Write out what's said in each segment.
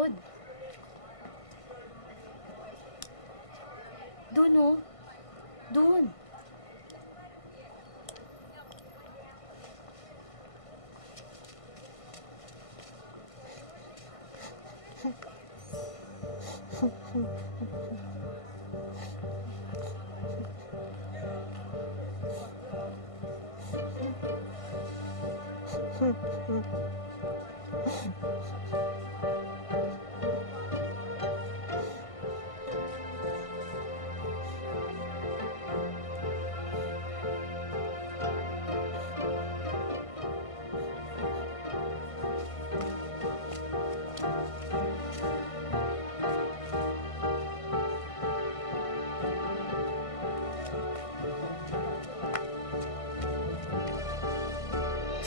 likod. Doon, oh. Doon.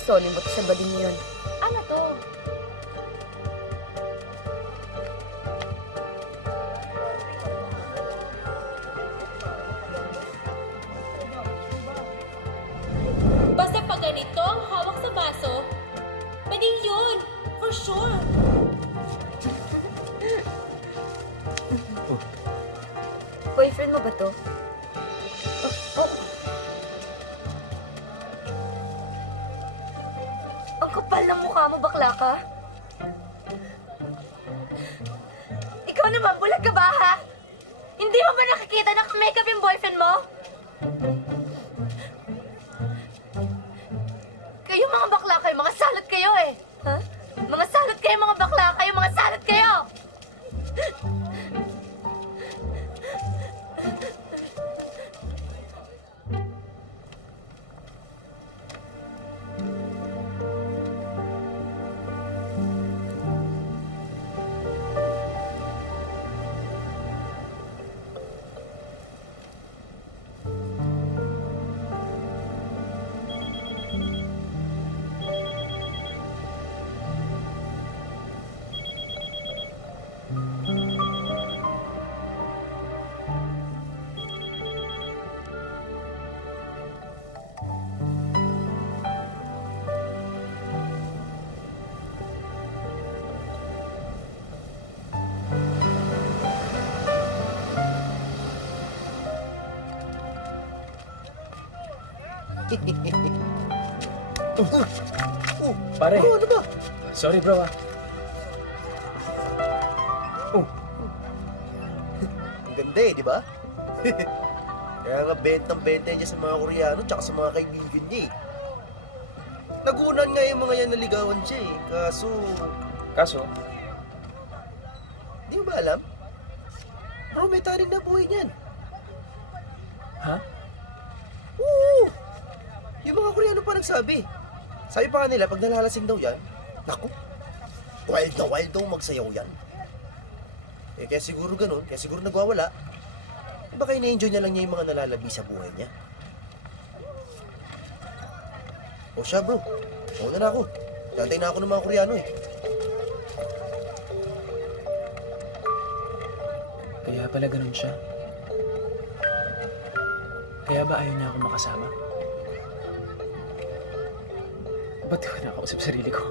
Sorry, ba't sa bading yun? Ano to? Basta pag ganito, hawak sa baso, pwede yun! For sure! Boyfriend mo ba to? Oh. Ang kapal ng mukha mo, bakla ka. Ikaw naman, bulag ka ba, ha? Hindi mo ba nakikita na makeup yung boyfriend mo? Kayo mga bakla kayo, mga salot kayo eh. Ha? Mga salot kayo, mga bakla kayo, mga salot kayo! Pare. Oh, ano ba? Sorry, bro, ah. Ang ganda eh, di ba? Kaya nga bentang-benta niya sa mga Koreano tsaka sa mga kaibigan niya eh. Nagunan nga yung mga yan naligawan siya eh. Kaso, Di mo ba alam? Bro, may taring na buhay niyan. ha? Oo! Yung mga Koreano pa nagsabi. Sabi pa nga nila, pag nalalasing daw yan, naku, wild daw magsayaw yan. Eh, kaya siguro ganun, kaya siguro nagwawala. Eh, baka ina-enjoy na lang niya yung mga nalalabi sa buhay niya. O siya, bro. Mauna na ako. Tantay na ako ng mga Koreano eh. Kaya pala ganun siya. Kaya ba ayaw niya ako makasama? Ba't ko nakausap sarili ko?